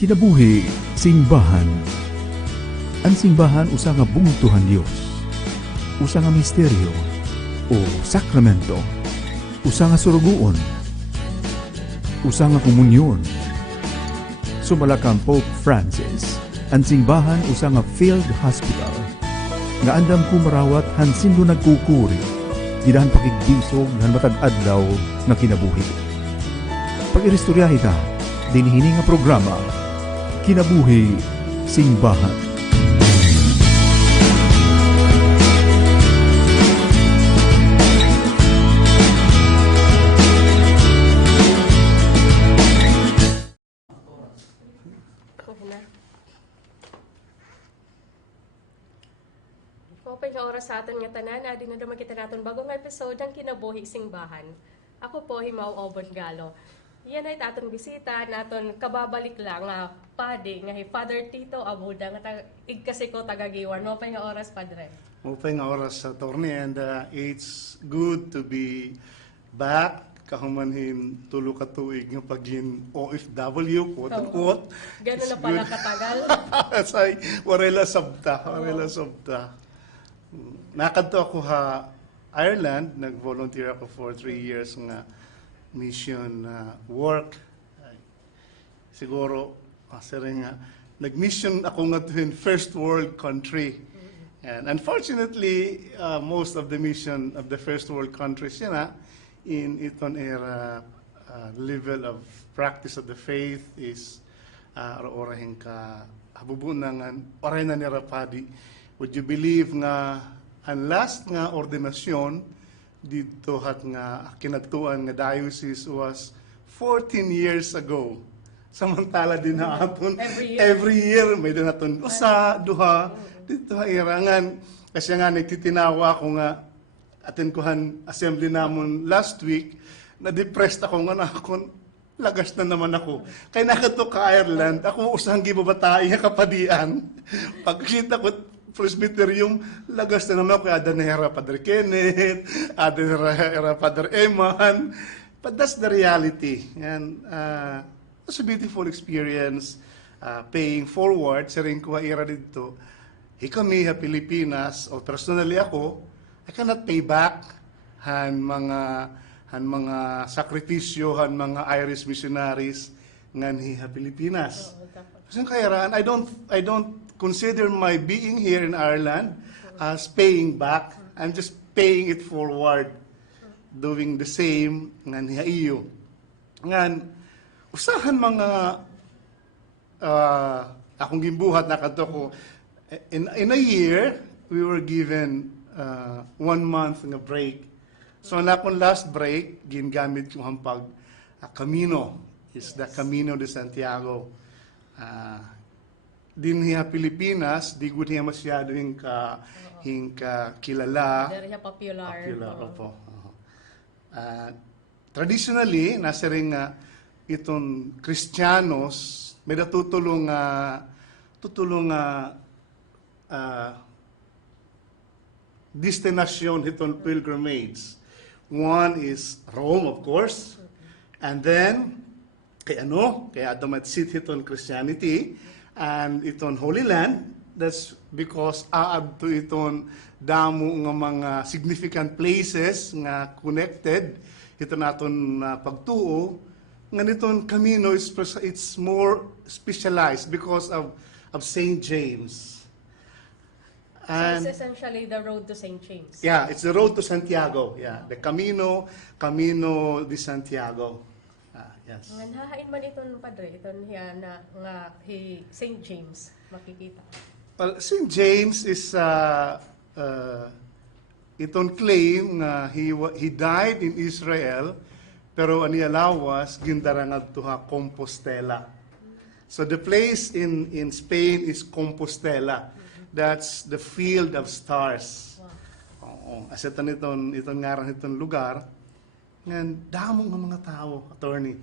Kinabuhi, singbahan. Ang singbahan usa nga bungtuhan Dios, usa nga misteryo o sakramento, usa nga suruguon, usa nga komunyon. Sumalakang Pope Francis, ang singbahan usa nga field hospital nga andam kumarawat hansindo nagkukuri gidahan pakigbisog nga matag adlaw nga kinabuhi. Pag-iristoryahi ta dinhini nga programa Kinabuhi, Singbahan. Open nga oras sa aton nga tanan, adi na naman kita naton bagong episode ng Kinabuhi, Singbahan. Ako po, Himaw Obon-Galo. Yan ay aton bisita, naton kababalik lang nga padi nga Father Tito, Abuda, nga igkasi ko tagagiwan. Open nga oras, Padre. Open nga oras sa Atty, and it's good to be back. Kahumanhin tulo ka tuig nga pagin OFW, quote-unquote. Gano'n na pala katagal. Say, warela sabta. Nakadto ako ha Ireland, nag-volunteer ako for 3 years nga mission work. Siguro, nga, nag-mission ako nga to in first world country. And unfortunately, most of the mission of the first world countries, in iton era level of practice of the faith is orahin ka habubunangan, orahin na nirapadi. Would you believe nga ang last nga ordinasyon dito hat nga kinatuan nga diocese was 14 years ago. Samantala din na aton every year may din naton usa duha dito irangan kasi nga nagtitinawa ko nga atin kuhan assembly namon last week na depressed ako nga nakon lagas na naman ako. Kay nakato ka Ireland, ako usang gibabatay nga kapadian. Pagkita ko Presbyterium, lagas na naman ako kay Adanera Padre Kenneth, Adanera Padre Eman. But that's the reality. And it's a beautiful experience paying forward sa rin ko ira dito. Kami sa Pilipinas, o personally ako, I cannot pay back han mga sakripisyo, han mga Irish missionaries ngan sa Pilipinas. Kasi kaya I don't consider my being here in Ireland as paying back. I'm just paying it forward, doing the same ngan sa iyo. Ngan usahan mga akong gimbuhat na kadto ko in a year we were given 1 month nga break. So na akong last break gingamit ko hampag Camino, is the Camino de Santiago. Din hiya Pilipinas, di gud hiya masyado hingka kilala. Very popular. Opo. Traditionally, nasa rin itong Kristiyanos, may natutulong destinasyon itong pilgrimage. One is Rome, of course, and then kay Adamatsit itong Christianity, and itong Holy Land. That's because aad to itong damo nga mga significant places nga connected ito naton pagtuo nga nitong Camino is it's more specialized because of St. James. And so it's essentially the road to St. James. Yeah, it's the road to Santiago. Yeah, the Camino de Santiago. Yes. Nganhain man iton Padre, iton hiya na nga St. James makikita. Well, St. James is iton claim nga he died in Israel pero aniya lawas gindarangan to Compostela. So the place in Spain is Compostela. That's the field of stars. Wow. Asetan iton ngaran iton lugar ngan damo nga mga tao, attorney.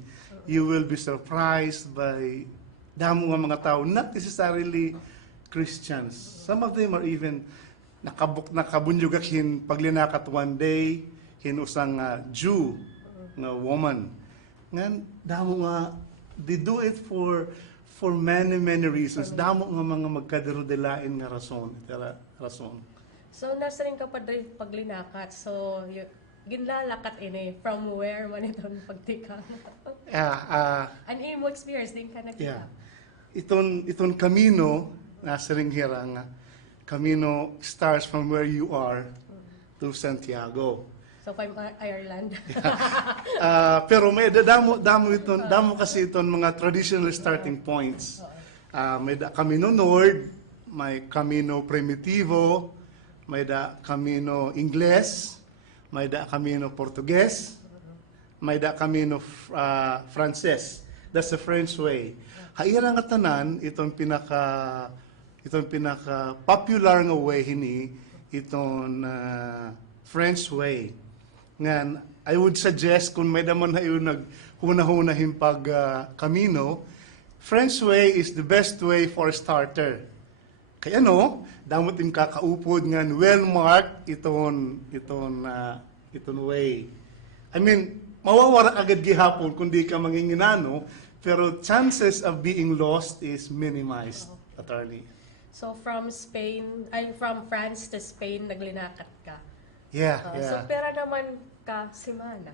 You will be surprised by damo nga mga tao, not necessarily Christians. Some of them are even nakabunyugak paglinakat one day, usang Jew, woman. Ngan, damo nga, they do it for For many, many reasons. Damo nga mga magkadirudelain nga rason. Rason. So, nasa rin ka pa dahil paglinakat. So, ginlalakat ini from where man itong pagtika? An imo experience din ka nakita? Iton Camino, nasa rin hira nga. Camino starts from where you are to Santiago. So, from Ireland? Pero may damo kasi iton mga traditional starting points. May Camino Nord, may Camino Primitivo, may Camino Ingles, may Camino Portugues, may Camino Frances. That's the French way. Haira nga tanan, itong pinaka popular nga way hini, itong French way. Ngan, I would suggest kung may naman na yun naghuna-hunahin pag Camino, French way is the best way for a starter. Kaya damot yung kakaupod ngan well-marked iton way. I mean, mawawara agad gihapon kung di ka manginginano, pero chances of being lost is minimized, attorney. So from France to Spain, naglinakat ka? Yeah. So pera naman ka semana?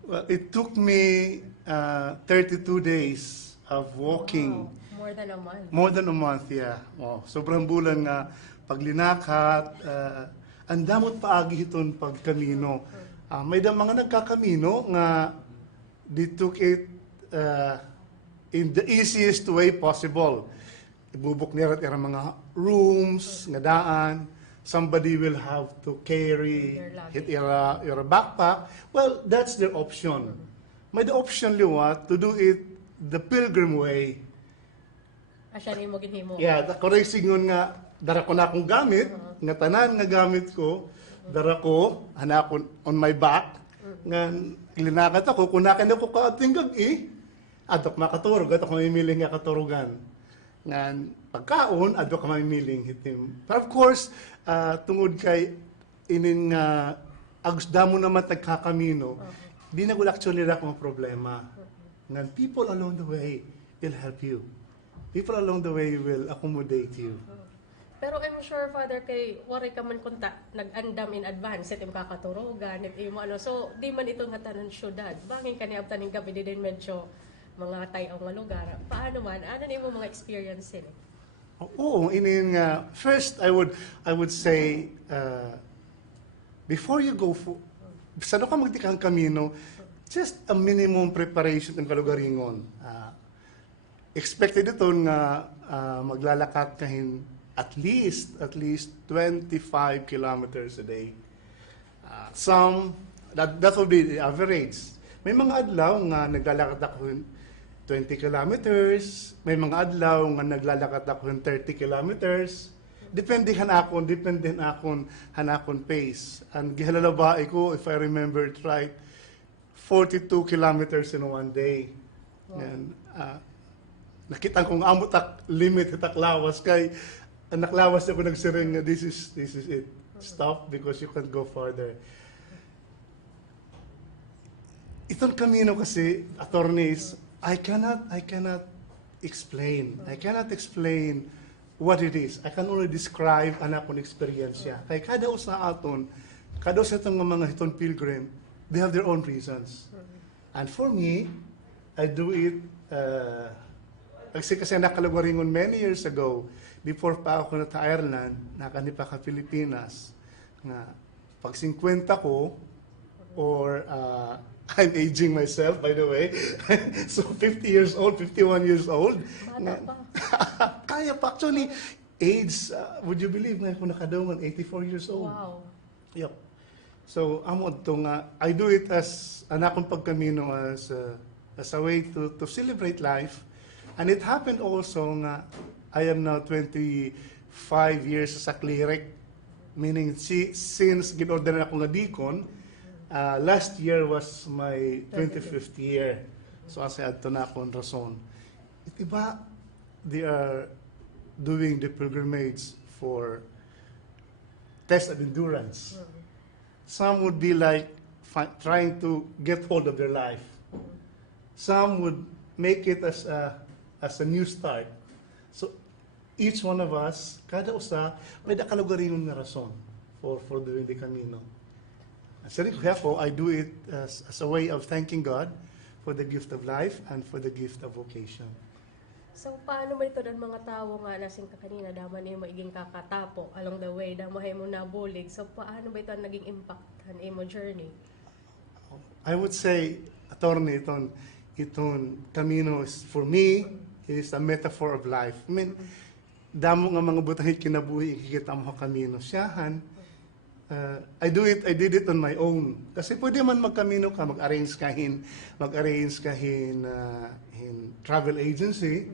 Well, it took me 32 days of walking. Wow. More than a month. More than a month, yeah. Oh, sobrang bulan nga paglinakat. Ang damot paagi iton pagkamino. May mga nagkakamino nga they took it in the easiest way possible. Ibubuk nila mga rooms, nga daan. Somebody will have to carry your backpack. Well, that's their option. May the option liwat to do it the pilgrim way. Asya rin mo ginhimo. Yeah, korek sigon nga dara ko na akong gamit, nga tanan nga gamit ko, dara ko hanakon on my back, nga ilinakat ako kunakan ako kaadting gabi, adok makaturog at ako mamiling nga katurugan. Nga pagkaon adok mamiling hitim. But of course, tungod kay inin nga agusdamo naman tagkakamino, di na gula actually ra akong problema. Nga people along the way will help you. People along the way will accommodate you. Pero I'm sure, Father, kay wari ka man kunta, nag-andam in advance, itim kakaturogan, itim mo so di man ito nga tanan syudad. Bangin ka ni abtaning gabi, di din medyo mga tayo nga lugar. Paano man? Ano ni mo mga experience nila? Oo, first I would say, before you go saan ka magtikang kamino, just a minimum preparation ng kalugaringon. Expected ito nga maglalakat kahin at least 25 kilometers a day. That will be the average. May mga adlaw nga naglalakad ako 20 kilometers, may mga adlaw nga naglalakad ako 30 kilometers. Depende hanakon pace. And gihalalabay ko, if I remember it right, 42 kilometers in one day. Wow. And nakita kong amutak limit hitak lawas kay naklawas ako nagsiring this is it. Stop because you can't go further. Itong Camino kasi, attorneys, I cannot explain. I cannot explain what it is. I can only describe ang akong experience siya. Kay kada usa aton, kada usa itong mga hitong pilgrim, they have their own reasons. And for me, I do it kasi nakalagaringon many years ago, before pa ako na Ireland, nakani pa ka Pilipinas, nga pag 50 ko, or I'm aging myself, by the way, so 50 years old, 51 years old. Kaya pa, actually, age, would you believe na ako nakadaungan, 84 years old. Wow. Yep. So, amod to nga, I do it as, anakong pagkamino as a way to celebrate life. And it happened also nga, I am now 25 years as a cleric, meaning since ginorder na ako nga deacon, last year was my 25th year. So as I add to na akong rason. Diba, they are doing the pilgrimage for test of endurance. Some would be like trying to get hold of their life. Some would make it as a as a new start. So each one of us, kada usa, may dakalugaringon nga rason for doing the Camino. Sarili ko, I do it as a way of thanking God for the gift of life and for the gift of vocation. So, paano mo ito ng mga tao nga nasing ka kanina, daman mo iging kakatapo along the way, damahay mo nabulig. So, paano ba ito ang naging impact ng mo journey? I would say, attorney, iton Camino is, for me, is a metaphor of life. I mean, damo nga mga butang kinabuhi, ikikita mo Camino. Siyahan, I did it on my own. Kasi pwede man mag-Camino ka, mag-arrange kahin in travel agency.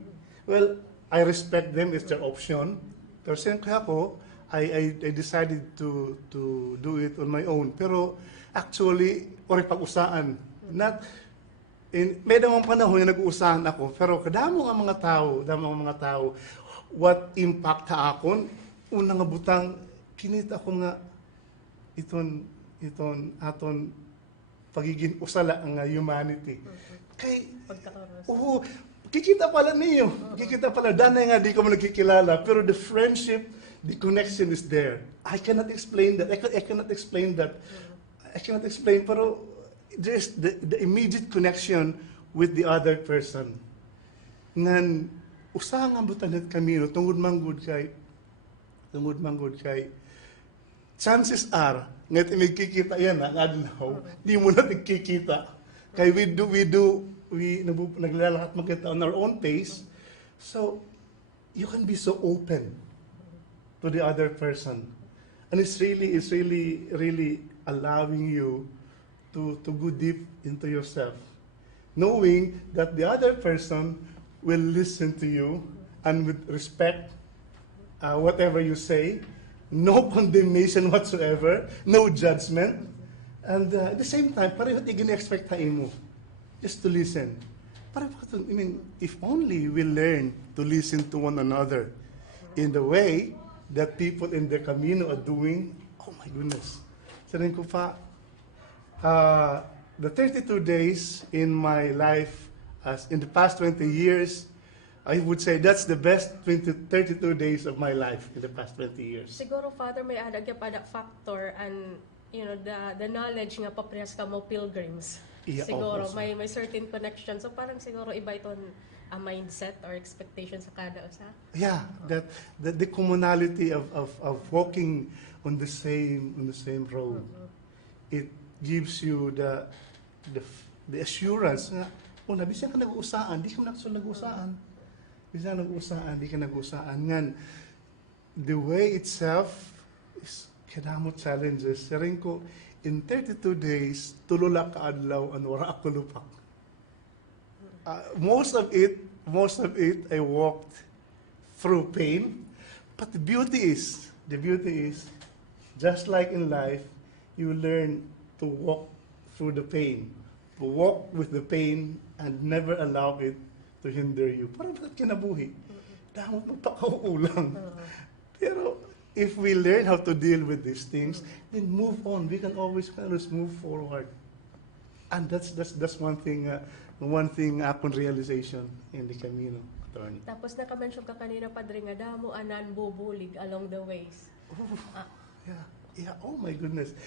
Well, I respect them, it's their option. Pero siyempre ako, I decided to do it on my own. Pero actually, pag-usaan. May damang panahon na nag-uusahan ako, pero kadamo ang mga tao, what impact ha akon, unang nga butang, kinita ko nga, aton pagiging usala ang humanity. Kay, kikita pala danay nga di ko mo nagkikilala, pero the friendship, the connection is there. I cannot explain that. I cannot explain, pero there's the immediate connection with the other person. Ngan, usa nga butanit Camino, tungod manggod kay, chances are, nga't magkikita yan ang adlaw, di mo na nagkikita. Kay naglalakad magkita on our own pace, so you can be so open to the other person. And it's really allowing you to go deep into yourself, knowing that the other person will listen to you and with respect whatever you say, no condemnation whatsoever, no judgment, and at the same time, pareho i-expect mo just to listen. I mean, if only we learn to listen to one another in the way that people in the Camino are doing, oh my goodness. Sabihin ko pa, the 32 days in my life, as in the past 20 years, I would say that's the best 32 days of my life in the past 20 years. Siguro, Father, may adag pa that factor and the knowledge nga paprehas ka mo pilgrims. Yeah, siguro, may certain connection. So parang siguro iba iton a mindset or expectation sa kada usa. Yeah, that the commonality of walking on the same road. It gives you the assurance na bisang ka nag-uusaan, di ka nag-uusaan. Bisang nag-uusaan, di ka nag-uusaan. Ngan, the way itself is kadamot challenges. Saring ko, in 32 days, tulula ka adlaw and wara ako lupak. Most of it, I walked through pain. But the beauty is, just like in life, you learn to walk through the pain, to walk with the pain, and never allow it to hinder you. Parang kinabuhi. Damot magpakauulang. Pero if we learn how to deal with these things, then move on. We can always move forward. And that's one thing akong realization in the Camino, attorney. Tapos naka-mention ka kanina, Padre, nga damo anan bubulig along the ways. Yeah. Oh my goodness.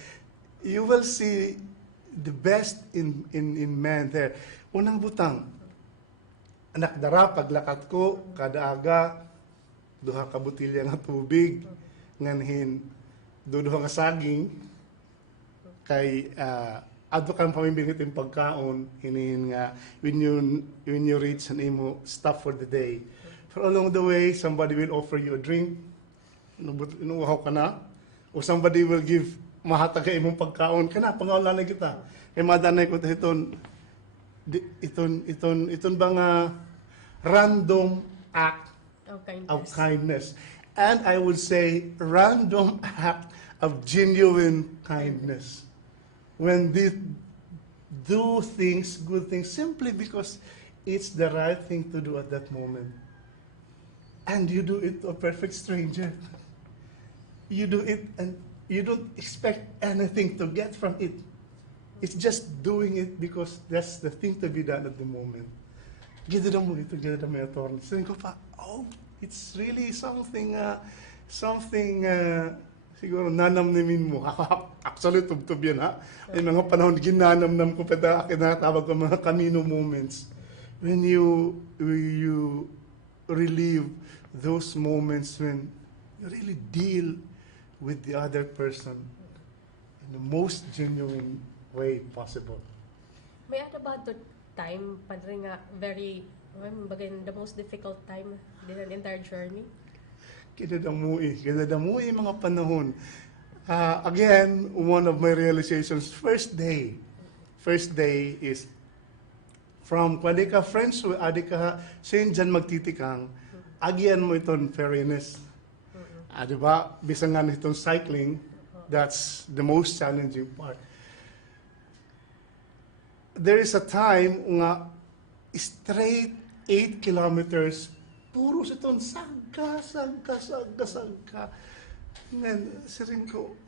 You will see the best in man there. Unang butang, anak dara paglakat ko kada aga duha ka botelya nga tubig nganhin duha nga saging kay adto kang pamimbingit yung pagkaon hinin nga when you reach an imo stop for the day. For along the way, somebody will offer you a drink, inuuhaw ka na, o somebody will give mahatag ka imong pagkaon kana pangalan na kita kay madanay ko iton ba nga random act of kindness, and I would say random act of genuine kindness when they do things, good things, simply because it's the right thing to do at that moment, and you do it to a perfect stranger. You do it and you don't expect anything to get from it. It's just doing it because that's the thing to be done at the moment. Ganda mo ito, ganda mo attorney. Sabi ko pa, oh, it's really something, siguro nanamnamin mo. Actually, tubtub yan ha. May mga panahon, ginanamnam ko pa kinatawag ko mga Camino moments. When you relive those moments when you really deal with the other person in the most genuine way possible. May ano ba to time, padre nga, very, the most difficult time din ang entire journey? Kinadamuhi mga panahon. Again, one of my realizations, first day is from kwali ka friends with adi ka sin dyan magtitikang, agyan mo iton fairness. Di ba? Bisang nga itong cycling, that's the most challenging part. There is a time nga straight 8 kilometers, puro itong sagka. Ngayon, siring ko,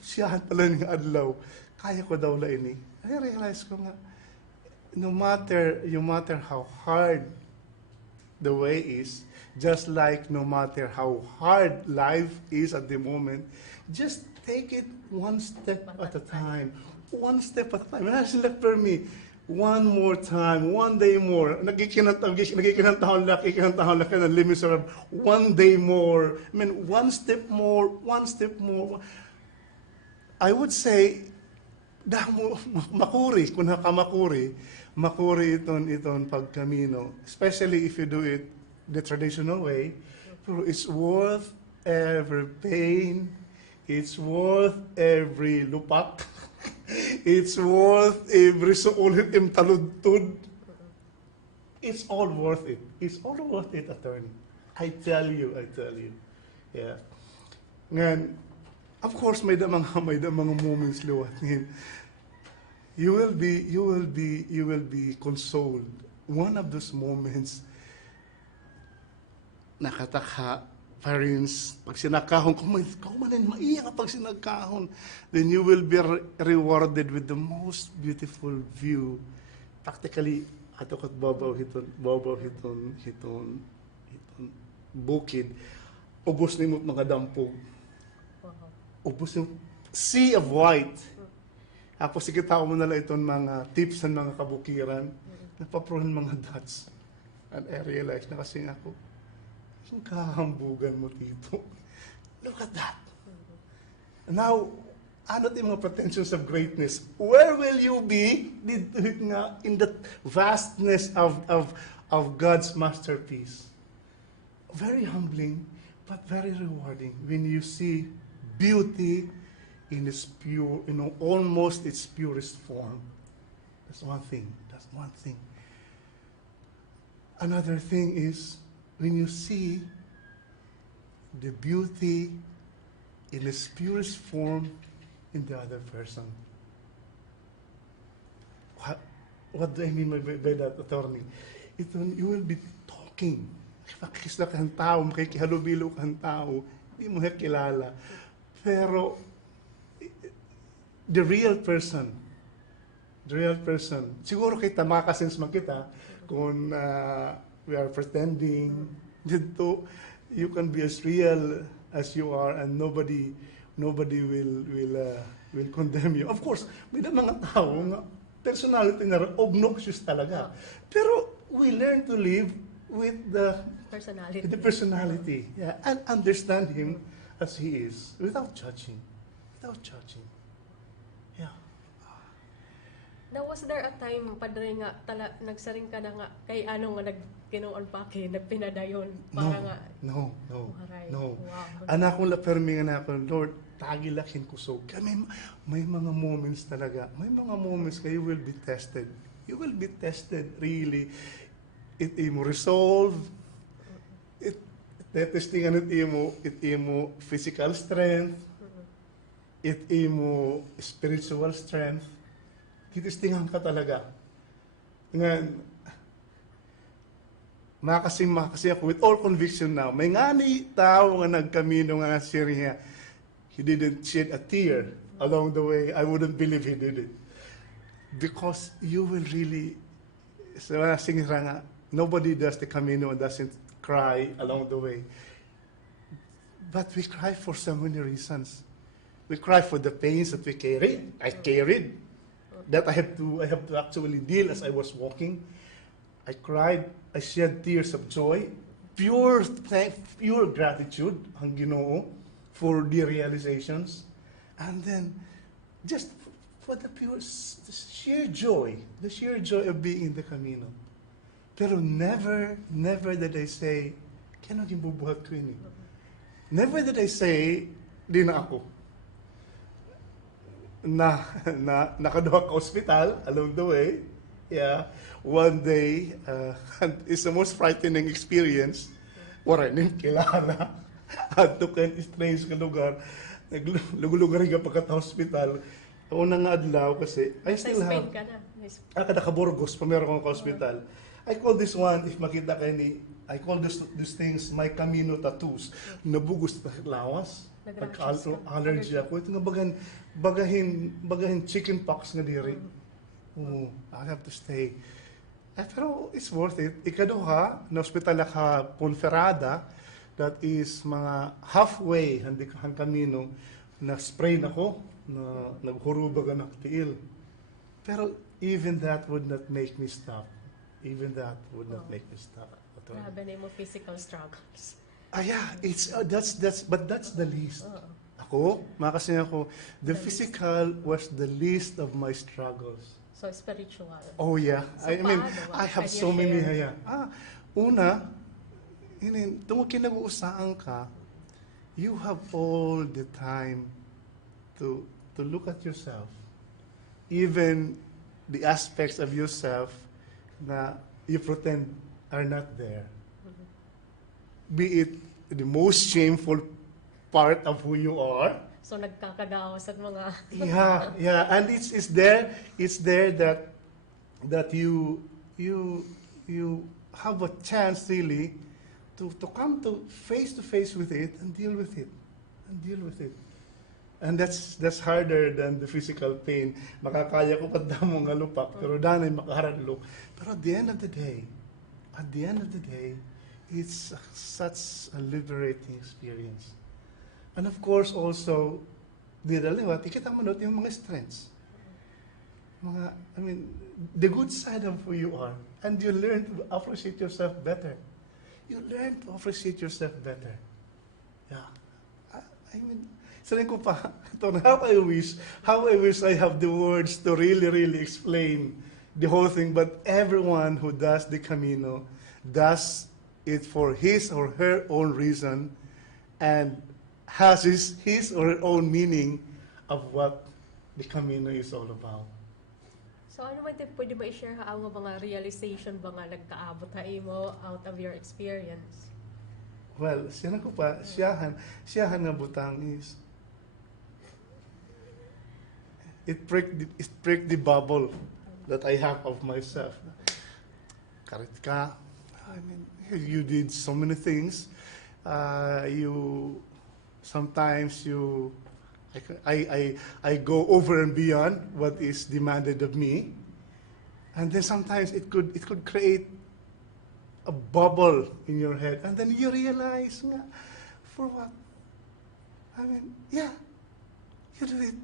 siyahan pala ng adlaw, kaya ko daw la ini. I realize ko nga, no matter how hard the way is, just like no matter how hard life is at the moment, just take it one step at a time. One step at a time. And that's like for me, one more time, one day more. Nagikinantahon lang ka ng Les Miserables. One day more. I mean, one step more. I would say, makuri, kung makuri iton pagkamino, especially if you do it the traditional way, pero it's worth every pain, it's worth every lupak, it's worth every suulit imtaludtud. It's all worth it. It's all worth it, attorney. I tell you. Yeah. Ngayon, of course, may damang moments luwat ngayon. You will be consoled. One of those moments, nakataka, parents, pag sinakahon, kumanin, maiyak ka pag sinakahon, then you will be rewarded with the most beautiful view. Practically, ato kat babaw hiton bukid, ubos ni mo mga dampog. Ubos yung sea of white. Tapos ikita mo nila itong mga tips ng mga kabukiran, napaprohan mga dots. And I realized na kasi ako, yung kahambugan mo, Tito. Look at that. Now, ano yung mga pretensions of greatness? Where will you be in the vastness of God's masterpiece? Very humbling, but very rewarding when you see beauty in its pure, almost its purest form. That's one thing. Another thing is when you see the beauty in its purest form in the other person. What do I mean by that, attorney? You will be talking. Makikisla ka ng tao, makikihalubilo ka ng tao, hindi mo kilala. Pero the real person, siguro kita makakasense man kita kung we are pretending dito, you can be as real as you are and nobody will condemn you. Of course, may mga tao nga personality na obnoxious talaga. Pero we learn to live with the personality, yeah, and understand him as he is without judging. Yeah. Now, was there a time, Padre, nga, nagsaring ka na nga, kay ano nga, nagkinuon pa kayo, nagpinadayon, para nga... No. Wow. Anak ko lapermi nga na ako, Lord, tagilakin ko so. May mga moments talaga. May mga moments kayo will be tested. You will be tested, really. It imo resolve. Testingan it imo physical strength. It imo spiritual strength. Titistingan ka talaga. Ngayon, makasi ako with all conviction now. May ngani tao nga nagkamino nga Syria. He didn't shed a tear along the way. I wouldn't believe he did it. Because you will really singira nga, nobody does the Camino and doesn't cry along the way. But we cry for so many reasons. We cry for the pains that we carried. I carried that I have to actually deal as I was walking. I cried. I shed tears of joy, pure gratitude ang Ginoo for the realizations, and then just for the sheer joy of being in the Camino. Pero never did I say, kaya naging bubuhat ko yun eh. Never did I say, di na ako. Nakaduha ka hospital along the way. Yeah. One day, it's the most frightening experience. Wala rin kilala. At to kind strange ka lugar. Naglulugar ka pagka-hospital. Ako na nga adlaw kasi, I still have... Ka na. Kada Burgos, pa meron akong hospital. I call this one, if makita kayo ni, I call these things my Camino tattoos. Nabugos na lawas. Allergy ako. Ito nga bagahin chicken pox nga diri. Oh, I have to stay. Pero it's worth it. Ikaduha, na hospital ka Ponferrada, that is mga halfway ang Camino, na spray na ko, na naghuruba ka naktiil. Pero even that would not make me stop. Even that would not make me stop. Grabe na yung physical struggles. Yeah, that's the least. Ako, makasin ako, the physical was the least of my struggles. So spiritual. Oh yeah. So I mean, paano? I have so many haya. Una, tungo kinag-uusaan ka, you have all the time to look at yourself. Even the aspects of yourself na you pretend are not there. Be it the most shameful part of who you are. So nagkakagawas at mga... Yeah, and it's there that you have a chance really to come to face with it and deal with it. And that's harder than the physical pain. Makakaya ko kadamo nga lupak, pero danay makaharalo. Pero at the end of the day, it's such a liberating experience. And of course also, ikita mo doon yung mga strengths. The good side of who you are. And you learn to appreciate yourself better. Yeah. Sabihin ko pa, how I wish I have the words to really explain the whole thing, but everyone who does the Camino does it for his or her own reason and has his or her own meaning of what the Camino is all about. So ano man pwede ba i-share ang mga realization ba nga nagkaabot mo out of your experience? Well, siyahan nga butang is it break the bubble that I have of myself. Karit ka, you did so many things. Sometimes I go over and beyond what is demanded of me, and then sometimes it could create a bubble in your head, and then you realize, for what? You do it,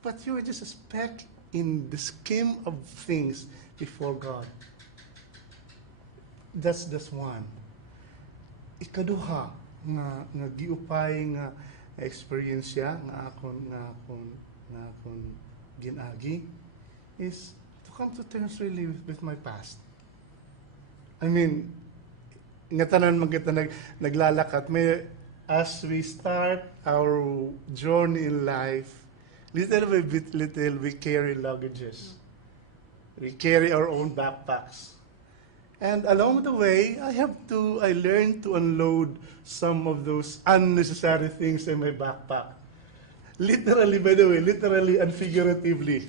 but you are just a speck in the scheme of things before God. That's one. Ikaduha nga giupay nga experience nga akon ginagi is to come to terms really with my past. Nga tanan magita naglalakat as we start our journey in life, little by bit we carry luggages. We carry our own backpacks. And along the way, I learned to unload some of those unnecessary things in my backpack. Literally, by the way, literally and figuratively.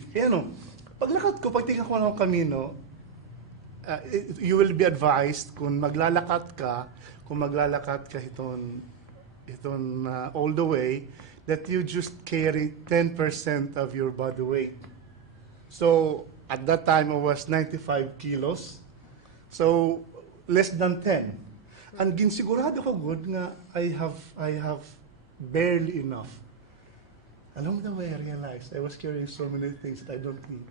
Paglakad ko, pagtingin ko ng Camino, you will be advised kung maglalakad ka iton all the way, that you just carry 10% of your body weight. So, At that time, I was 95 kilos. So, less than 10. And ginsigurado ko good nga I have barely enough. Along the way, I realized I was carrying so many things that I don't need.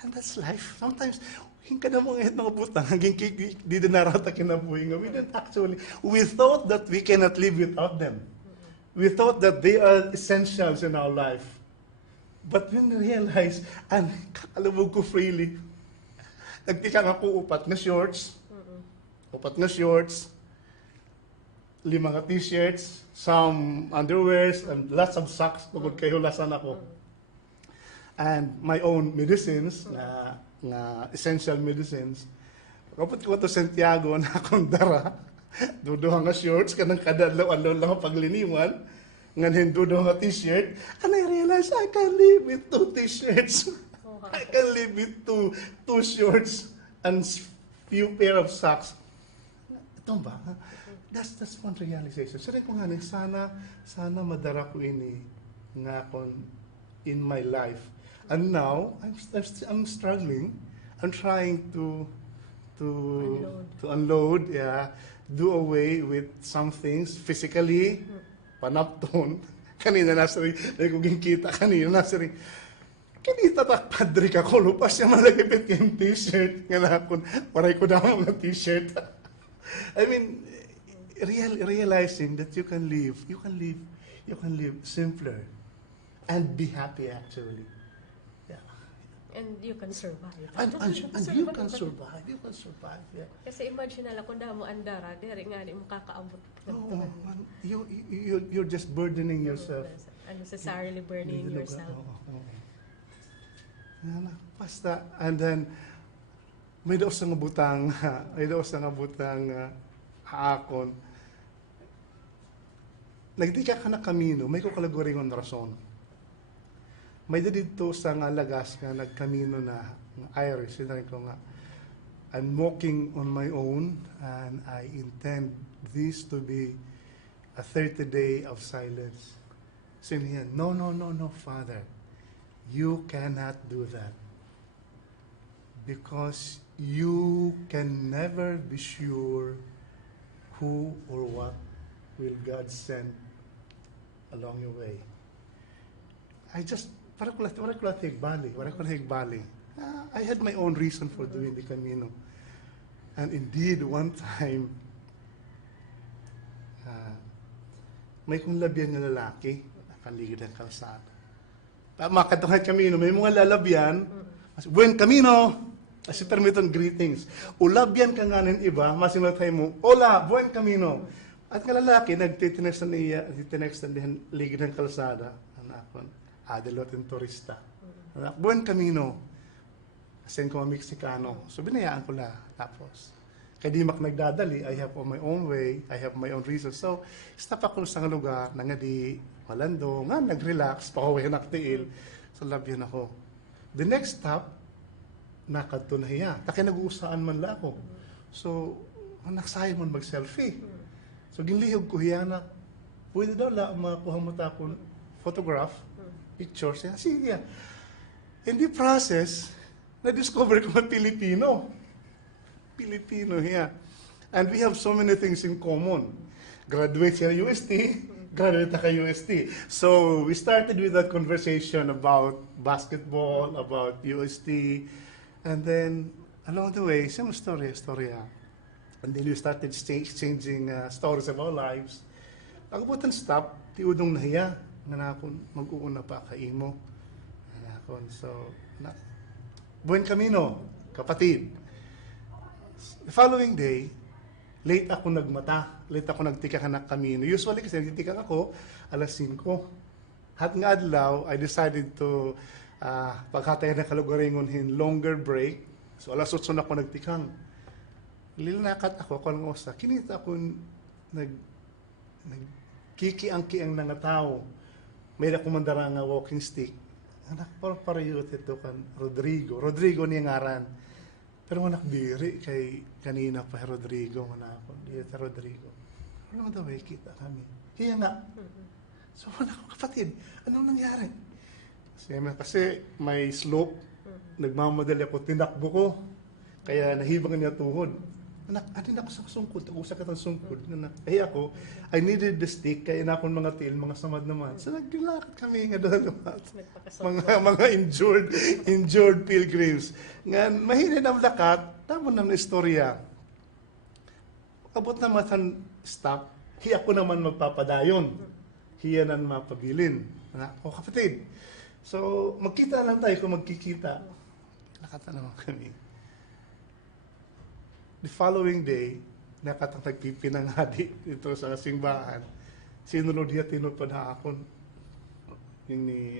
And that's life. Sometimes, hingka na mga butang, hanggang di na narata kinabuhi nga. We thought that we cannot live without them. We thought that they are essentials in our life. But when we realize, and kakalabog ko freely, nagtikang ako upat na shorts, 5 nga t-shirts, some underwears, and lots of socks, tugod kayo lasan ako. And my own medicines, na essential medicines. Kapag ko to Santiago na akong dara, duduha nga shorts, kanang kadalaw-alaw lang ang pagliniwan, ngayon duduha nga t-shirt, and I realized I can live with 2 t-shirts. I can live with two shorts and few pair of socks. Ito ba? That's one realization. Sabi ko nga, sana madara ko ini nga kon in my life. And now, I'm struggling. I'm trying to unload, do away with some things physically, panapton. Kanina nasari, kung kita kanina nasari, kinita takpadri ka ko, lupas siya malagipit yung t-shirt. Nga na akong, paray ko na mga t-shirt. I mean, realizing that you can live simpler and be happy actually. And you can survive. And you can survive. You can survive. Yeah. Kasi imagine nala kung damo andara, diri nga di mo kakaabot. No, you're just burdening yourself. Unnecessarily burdening yourself. Basta, and then may daw sa ngabutang haakon. Nagdika ka na Camino, may kukalaguringon rason. May dito sa nga lagas nga nagkamino na Irish, sinabi ko nga, I'm walking on my own and I intend this to be a 30-day of silence. Sinabi niya, no, Father. You cannot do that. Because you can never be sure who or what will God send along your way. I had my own reason for doing the Camino. And indeed, one time, may kong labyan na lalaki, nakaligid ng kalsada. Makatungkad Camino, may mga lalabyan, Buen Camino, as intermittent greetings. Ulabyan ka nga ng iba, masimatay mo, Hola, Buen Camino. At nga lalaki, nagtitinextan niya, ligid ng kalsada, anakon. Adelating turista. Buen Camino. Asin ko Mexicano. So, binayaan ko na. Tapos, kaya di nagdadali, I have my own way, I have my own reasons. So, stop ako sa lugar, na nga di malando, nga nag-relax, pauwi naktiil. So, labyan ako. The next stop, nakadto na hiya. Taki nag-uusaan man la ako. So, naksaya mo mag-selfie. So, ginlihog ko hiya na, pwede daw la makuha mo tapon photograph, pictures. Sige. In the process, na-discover ko na Pilipino. Filipino, yeah. And we have so many things in common. Graduate siya UST, graduate ka UST. So we started with that conversation about basketball, about UST, and then along the way, some story. And then we started exchanging stories of our lives. Pagkabutan stop, tiudong nahiya, nga na akong mag-uuna pa kaimo. So, Buen Camino, kapatid. The following day, late ako nagmata, late ako nagtika na Camino. Usually kasi nagtitika ako, 5:00. Hat nga adlaw, I decided to, pagkatay na kalugaringon longer break. So 8:00 na ako nagtikang. Lilinakat ako, kung nga usa, kinita ako nagkikiang-kiang na nga tao. May nakumandara nga walking stick. Anak, parayot ito kan Rodrigo niya ngaran. Pero anak biri kay kanina pa Rodrigo ako. Dito Rodrigo. Ano daw kita kami? Hiya nga. So anak, kapatid, anong nangyari? Kasi may slope nagmamadali ako, tinakbo ko. Kaya nahibang niya tuhod. Anak, atin ako sa sungkod. Ako ka ng sungkod. Kaya ako, I needed the stick. Kaya na akong mga til, mga samad naman. So naglakad kami nga doon. Mga injured pilgrims. Nga, mahina na lakat. Tama na istorya. Abot na matan stop. Hiya ko naman magpapadayon. Hiya na mapabilin. O kapatid. So, magkita lang tayo kung magkikita. Nakata naman kami. The following day, nakatang nagpipinangadi dito sa simbahan. Sinunod niya, tinupad na ako. Yung ni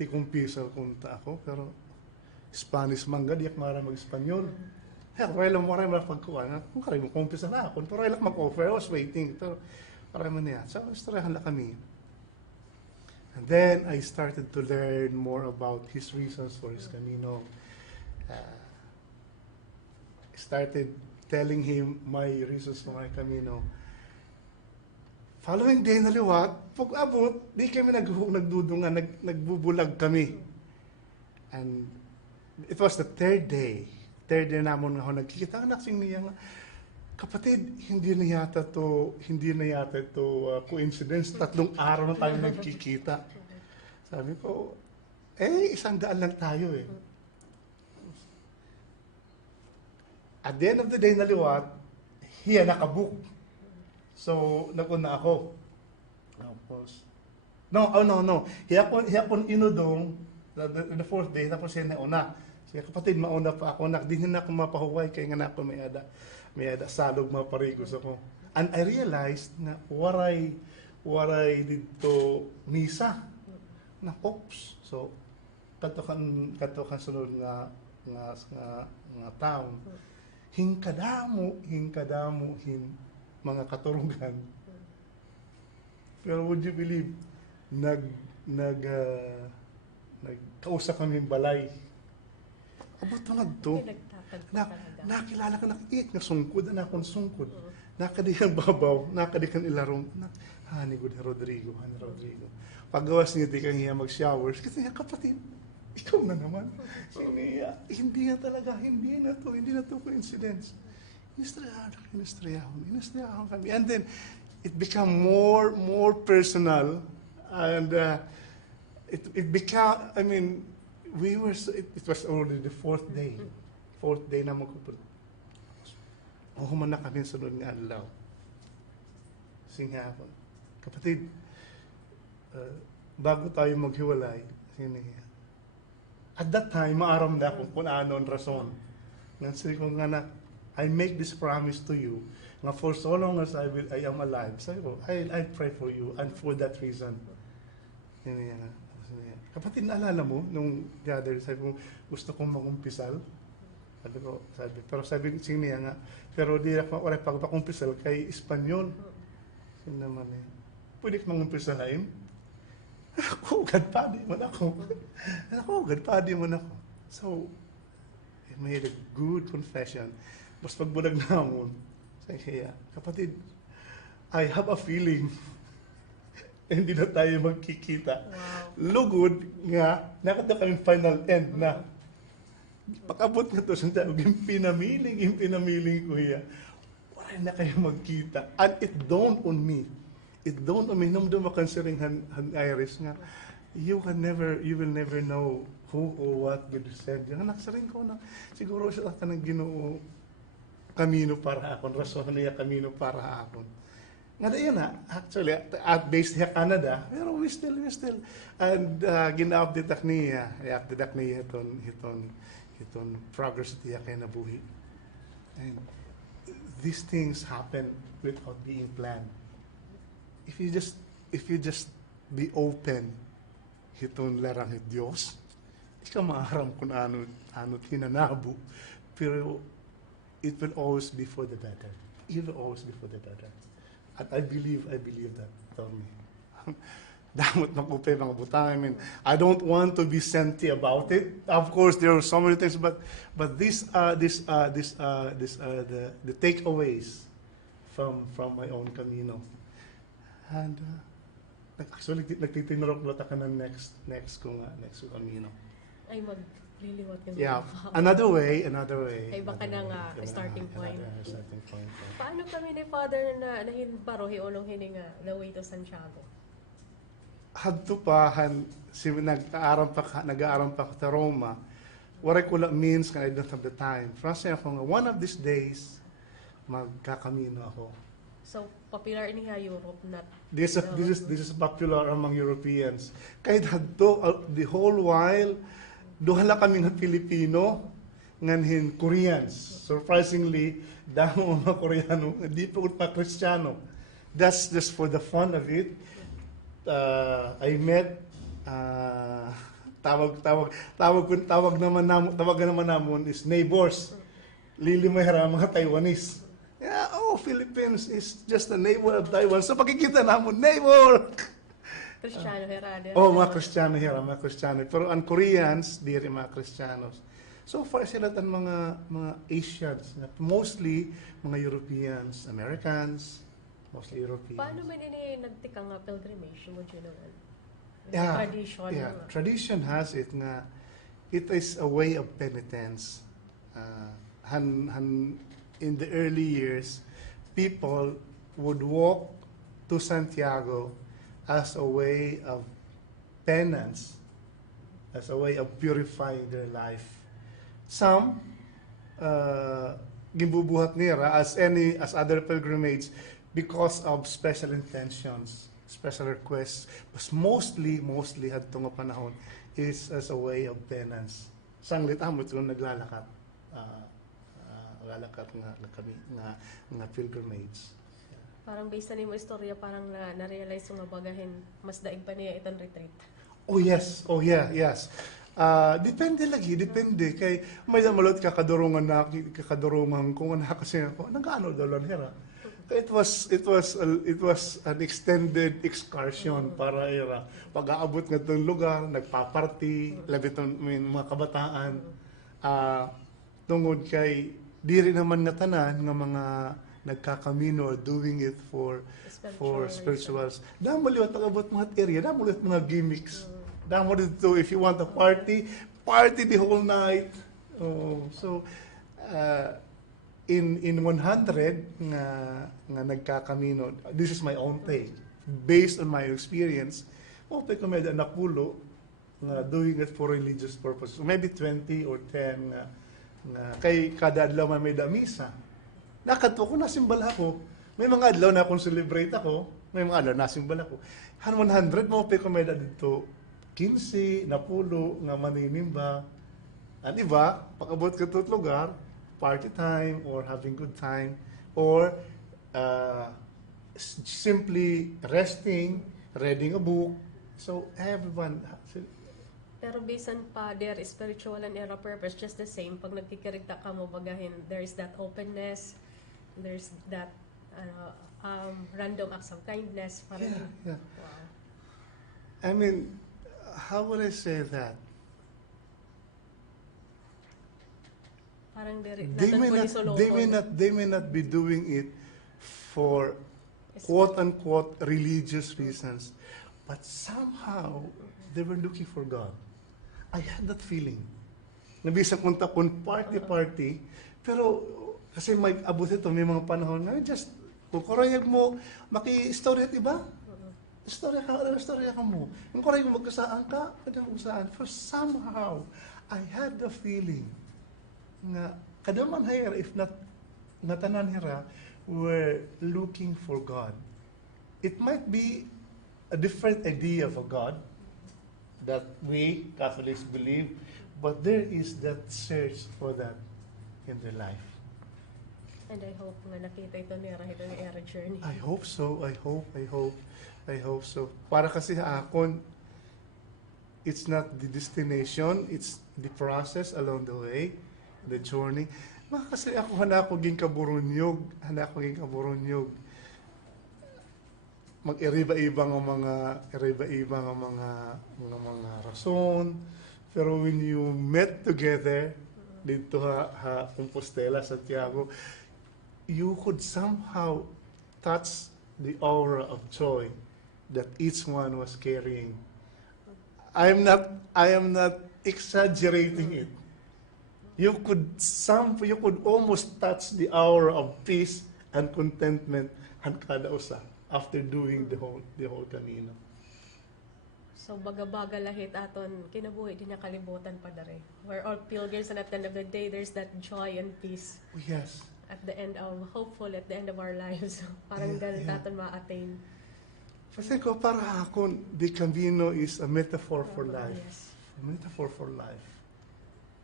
Tikumpisa kunta ako. Pero, Spanish mangga, diyak mara mag-Espanyol. Kaya lang mo rin pagkuhan. Kung kaya mo kumpisa na ako. Pero lang mag-offer. I was waiting. Pero, para man niya. So, istoryahan na kami. And then, I started to learn more about his reasons for his Camino. Started telling him my reasons for my Camino. Following day na liwat, pag abot, di kami nagdudungan, nagbubulag kami. And it was the third day. Third day naman ako nagkikita. Anak, sing niya nga, kapatid, hindi na yata to coincidence. 3 araw na tayo nagkikita. Sabi ko, 100 lang tayo eh. At the end of the day na liwat, hiya nakabook. So, naguna ako. Tapos, no. Hiya po inudong, the 4th day, tapos siya nauna. Sige, kapatid, mauna pa ako. Di na ako mapahuway, kaya nga na ako may ada salog, maparigos ako. And I realized na waray dito misa. Na, oops. So, katukan sunod nga town. Hingkadamo mga katurugan. Pero would you believe, nagkausa kami balay. Abot na nagto. Nakilala ka nakikit, nasungkod, anakon sungkod. Nakadikan babaw, nakadikan ilarong. Hani Rodrigo. Paggawas niya, di kang hiya mag-showers. Kasi niya, kapatid, ikaw na naman. Hindi na to coincidence. Inistrayahon kami. And then, it became more personal. And it became, it was already the 4th day. 4th day na magkupul. Human na kami sunod nga alaw. Singhapon. Kapatid, bago tayo maghiwalay, at that time, maaram na akong kung ano ang rason. Nansari ko nga na, I make this promise to you, nga for so long as I am alive, sabi ko, I'll pray for you, and for that reason. Kapatid, naalala mo, nung the other, sabi ko, gusto kong magumpisal. Pero sabi ko, niya nga, pero di ako, pagpakumpisal kay Espanyol. Sabi naman pwede ka magumpisalain? Ako, gadpadi man ako. So, I made a good confession. Mas pagbulag na ako, kaya, kapatid, I have a feeling hindi na tayo magkikita. Wow. Lugod nga, nakita kami final end na. Pag-abot nga to, Santiago, yung pinamiling ko yan. Wala na kayo magkita. And it dawned on me, nung dumakansering han Iris nga, you will never know who or what God said. Yung naksaring ko na, siguro siya ka ng Ginoo, Camino para akon, rason niya Camino para akon. Nga yun actually, based here Canada, pero we still, and gina-update niya hiton progress niya KINABUHI. And these things happen without being planned. If you just be open hiton larang hit Diyos, di ka maaram kung ano tinanabu, pero it will always be for the better. It will always be for the better. And I believe that, Tommy. Damot magupay mga butang. I don't want to be senti about it. Of course, there are so many things, but these are the takeaways from my own Camino. And actually, nagtitinarok na ka ng next Camino. Ay, Liliwat yung Yeah, mga another way. Ay, baka na nga, starting point. Another starting point. Paano kami ni Father na nahinbaro hiulong hininga the way to Santiago? Hadto pa nag-aaram pa ko sa Roma. What I could means I don't have the time. Kasi ako nga, one of these days, magkakamino ako. So, popular in Europe, not... This is popular among Europeans. Kahit hadto, the whole while, duha lang kami nga Pilipino, nganhin Koreans. Surprisingly, damo mga Koreano, hindi po pa Kristiyano. That's just for the fun of it. I met tawag naman namon is neighbors. Lilimahira mga Taiwanese. Yeah, Philippines is just a neighbor of Taiwan. So pakikita namon, neighbor. Kristiyano herada. Mga Kristiyano hira, mga Kristiyano. Pero ang Koreans, di rin mga Kristiyanos. So far sila ang mga Asians, mostly mga Europeans, Americans, mostly Europeans. Paano man ini nagtika nga pilgrimage? Would you know? Tradition. Yeah, tradition has it nga it is a way of penitence. In the early years, people would walk to Santiago as a way of penance, as a way of purifying their life. Some gibubuhat nila as other pilgrimage because of special intentions, special requests. But mostly hadto nga panahon is as a way of penance. Sanglit amo ito naglalakad. Lalakad nga pilgrimage. Parang based na nimo istorya, parang na-realize yung bagahin mas daig pa niya itong retreat. Oh yes, yes. Depende kay may malot kakadurungan kung ana kasi ako nagaano daw lang hera. It was an extended excursion para pag-aabot nga tong lugar, nagpa-party, labiton mga kabataan. Tungod kay diri naman nga tanan nga mga nagkakamino or doing it for spirituals. Damo liwat abot mga area, damo liwat mga gimmicks. Damo dito if you want a party the whole night. In 100 nga nagkakamino, this is my own take. Based on my experience, pwede ko may napulo nga doing it for religious purposes. So maybe 20 or 10 nga kay kada adlaw may damisa. Nakadto ko nasimbal ako. May mga adlaw na akong celebrate ako, may mga adlaw nasimbal ako. 100 mo pwede ko may dito 15, napulo nga maninimba. Ang iba, pag-abot ka to lugar, party time or having good time or simply resting, reading a book. So everyone. Pero bisan pa there is spiritual and era purpose just the same. Pag nagkikirigta ka mo bagahin, there is that openness, there's that random acts of kindness. Parang, yeah. Wow. I mean, how would I say that? Parang they may not be doing it for quote-unquote religious reasons, but somehow they were looking for God. I had that feeling. Nabisa kong tapon party, pero kasi may abot ito, may mga panahon na just kukurayag mo, maki-istorya, diba? Istorya ka mo. Yung kurayag mo, magkasaan ka, pwede magkasaan. For somehow, I had the feeling nga kadaman hira, if not natanan hira, were looking for God. It might be a different idea of a God that we Catholics believe, but there is that search for that in their life. And I hope nga nakita ito ni itong era journey. I hope so. I hope so. Para kasi akon, it's not the destination, it's the process along the way, the journey. Kasi ako hana ko ging kaburunyog. Mag-iriba-iba ng mga rason. Pero when you met together dito Compostela, Santiago, you could somehow touch the aura of joy that each one was carrying. I am not exaggerating it. You could almost touch the hour of peace and contentment and kada usa after doing the whole Camino. So baga-baga lahit aton kinabuhi din niya kalibutan pa dere. We're all pilgrims and at the end of the day there's that joy and peace. Oh, yes. At the end of hopeful at the end of our lives. Parang ganun aton ma-attain. Kasi ko para ako the Camino is a metaphor for life. Yes. A metaphor for life.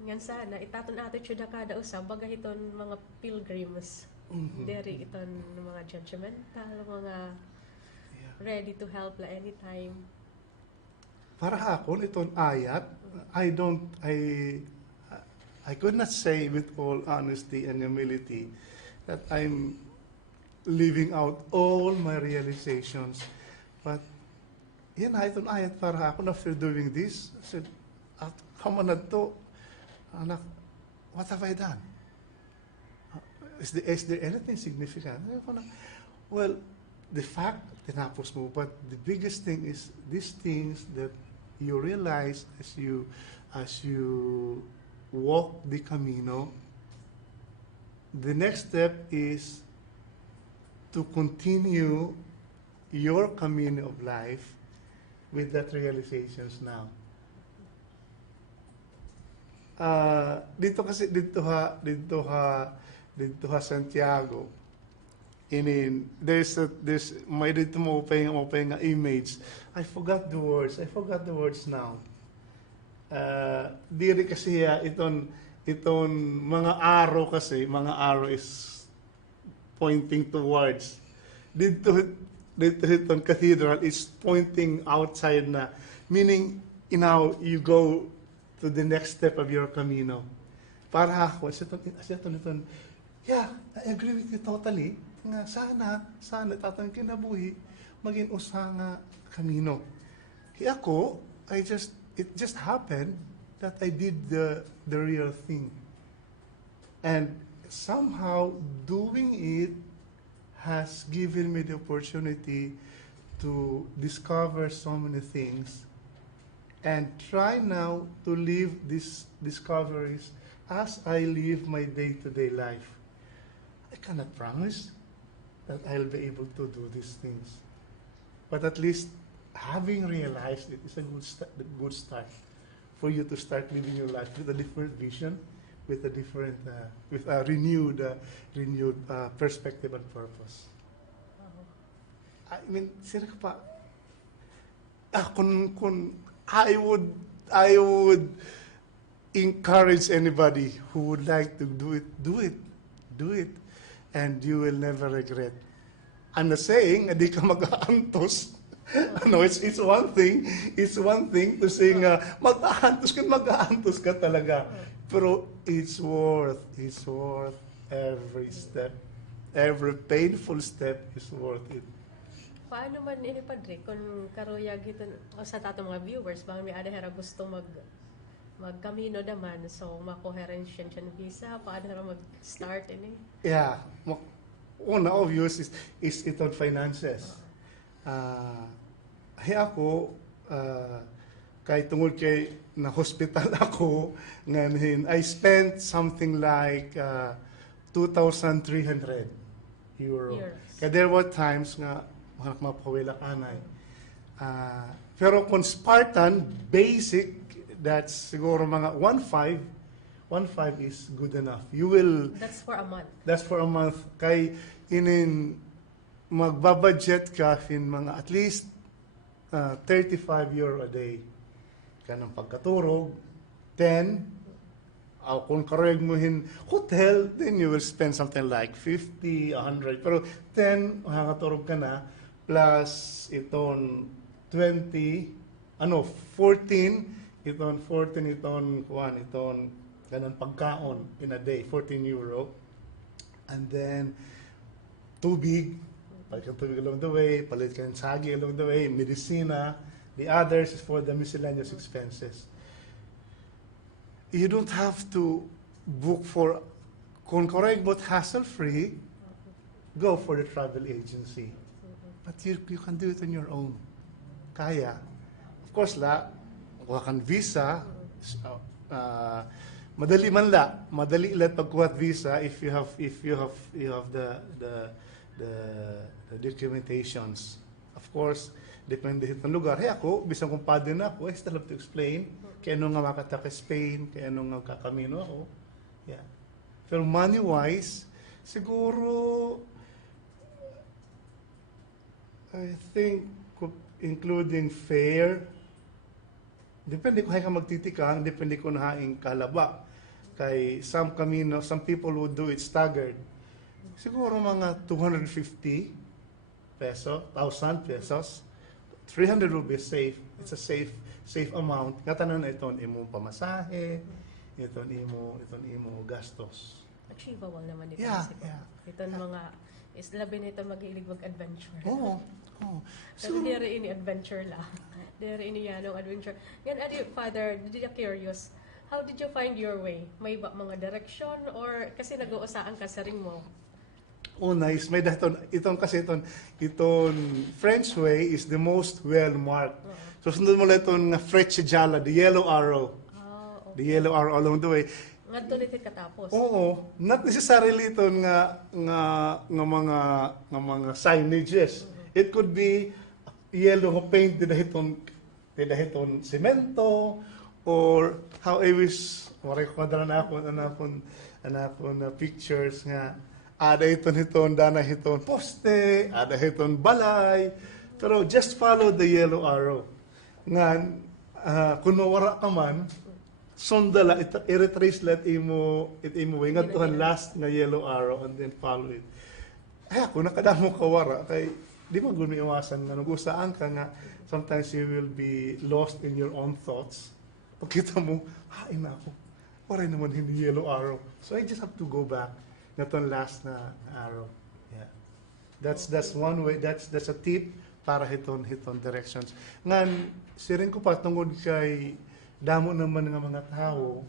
Ngan sana itaton attitude na kada usa baga iton mga pilgrims. Dere iton mga judgmental, mga ready to help la anytime. Para ako iton ayat, I could not say with all honesty and humility that I'm living out all my realizations. But yan iton ayat para ako after doing this, I said, come on to, anak, what have I done? Is there anything significant? Well, the fact, tinapos mo, but the biggest thing is these things that you realize as you walk the Camino. The next step is to continue your Camino of life with that realizations now. Dito ha Santiago. There's may dito mo pa nga image. I forgot the words now. Diri kasi iton mga arrow is pointing towards. Dito itong cathedral is pointing outside na, meaning now you go to the next step of your Camino. Para ako, iton, yeah, I agree with you totally. Nga sana tatang kinabuhi maging usa nga Camino. Kaya ako, it just happened that I did the real thing. And somehow doing it has given me the opportunity to discover so many things and try now to live these discoveries as I live my day-to-day life. I cannot promise that I'll be able to do these things. But at least having realized it is a good start for you to start living your life with a different vision, with a renewed perspective and purpose. I mean, sino ka pa? I would encourage anybody who would like to do it, and you will never regret. I'm not saying hindi ka mag-aantos. No, it's one thing to say mag-aantos ka talaga. Pero it's worth every step. Every painful step is worth it. Paano man ini padre kung karuyag ito sa tato mga viewers bang may adahera gusto mag-Camino naman, so makoherensyon siya ng visa, paano na mag-start ini? Yeah, una obvious is itong finances. Ako, kay tungod kay na hospital ako, ngayon, I spent something like 2,300 euro. Kaya there were times nga, mapawila kanay. Pero kung Spartan, basic, that's siguro mga 1.5 is good enough. That's for a month. That's for a month. Kay magbabudget ka in mga at least 35 euro a day. Kanang pagkaturog, 10. Kung kareg mo hotel, then you will spend something like 50, 100. Pero 10, makakaturog ka na, plus itong 20, 14, itong ganang pagkaon in a day, 14 euro. And then, tubig, palit ka tubig along the way, palit ka ng sagi along the way, medicina. The others is for the miscellaneous expenses. You don't have to book for, kung correct but hassle-free, go for the travel agency. But you can do it on your own. Kaya. Of course, wala kang visa, Madali man la, madali let pagkuha visa if you have the documentations. Of course, depende sa lugar. Hey ako, bisang kumpadre na ako, I still have to explain kaya nung nga makataka Spain, kaya nung nga kakamino ako. Yeah. Pero money-wise, siguro, I think, including fare, depende kung ka magtitikang, depende kung haing kalaba. Kay some people would do it staggered. Siguro mga 250 peso, 1,000 pesos. 300 will be safe. It's a safe amount. Katanan na ito imo pamasahe, ito imo gastos. Achievable naman ito. Yeah, siguro. yeah. Ito mga, labi nito mag-ilig mag-adventure. Oo. So, diri ini adventure la. Diri ini yanong adventure. Yan, Father, did you curious? How did you find your way? May ba mga direction or kasi nag-uusaan ka sa ring mo? Oh, nice. May daton itong French way is the most well marked. So sunod mo lang itong Frecce Gialla, the yellow arrow. Okay. The yellow arrow along the way. Ngadto litit katapos. Oo, not necessarily ito nga mga signages. It could be yellow paint dinahiton semento or how I wish maray ko na pictures nga ada hiton dana hiton poste, ada hiton balay, pero just follow the yellow arrow. Nga kung mawara ka man, sondala i-retrace let imo ngatuhan last nga yellow arrow and then follow it. Ay ako nakadamo kawara kay di mo gud iwasan nga nag-usaan ka nga sometimes you will be lost in your own thoughts. Pagkita mo, hain na ako. Waray naman hindi yellow arrow. So I just have to go back natong last na arrow. Yeah. That's one way, that's a tip para hiton directions. Ngan sirin ko patungod kay damo naman nga mga tao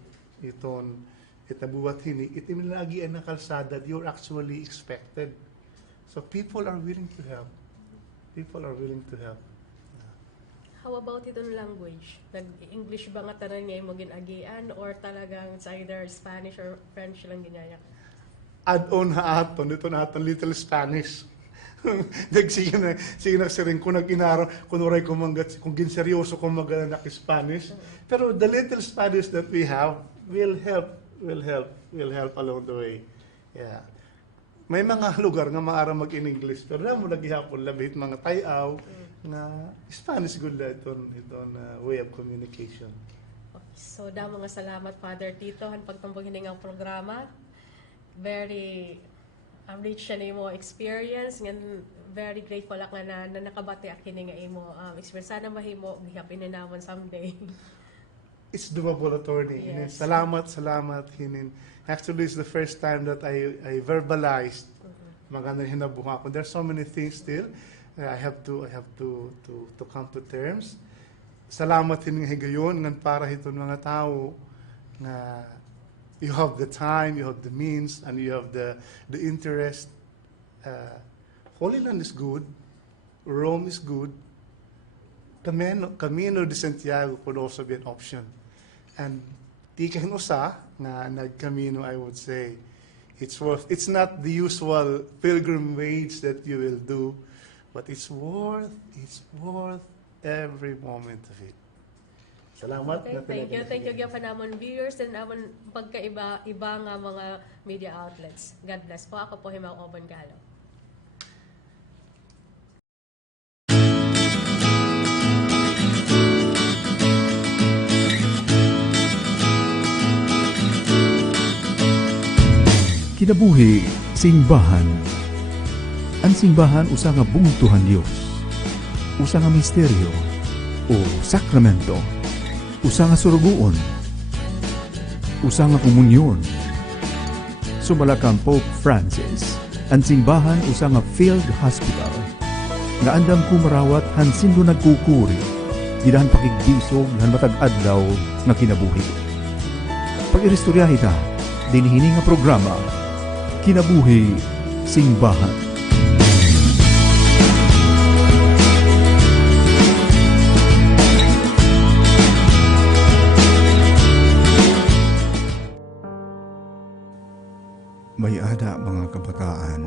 itabuwat hini itimilagi ang kalsada that you're actually expected. So people are willing to help. How about itong language? Nag-English ba nga tanan niya mo ginagian or talagang it's either Spanish or French lang ginaya? Add-on ito na aton little Spanish. Sige na sirin ko nag-inaraw, kunuray ko kung ginseryoso ko maganak Spanish. Pero the little Spanish that we have will help along the way. Yeah. May mga lugar nga maara mag-in-English, pero na mo naghihapon labit mga tayaw na Spanish good na iton way of communication. Okay, so damo nga salamat Father Tito han pagtumbong hini nga programa. Very rich siya na imo experience ngan very grateful ako nga na nakabati akini nga imo experience. Sana mahimo gihapin na namon someday. It's doable, attorney. Yes. Salamat hinin. Actually, it's the first time that I verbalized maganda hinabuha ko. There's so many things still. I have to come to terms. Salamat hinin higayon ngan para hiton mga tao na you have the time, you have the means, and you have the interest. Holy Land is good. Rome is good. Camino de Santiago could also be an option. And di kahin usa nga nag-Camino, I would say, it's not the usual pilgrimage that you will do, but it's worth every moment of it. Salamat. Okay, thank you gyud pa namon viewers and namon pagkaiba nga mga media outlets. God bless po. Ako po Himaw Obon-Galo. Kinabuhi, Singbahan. Ang Singbahan usa nga bungtuhan Dios, usa nga misteryo o sakramento, usa nga surugoon, usa nga komunyon. Sumalakang Pope Francis, ang Singbahan usa nga field hospital nga andam kumarawat hansindo nagkukuri gidahan pakigbisog han matag adlaw nga kinabuhi. Pag-iristoryahi ta dinhini nga programa Kinabuhi, Singbahan. may ada mga kabataan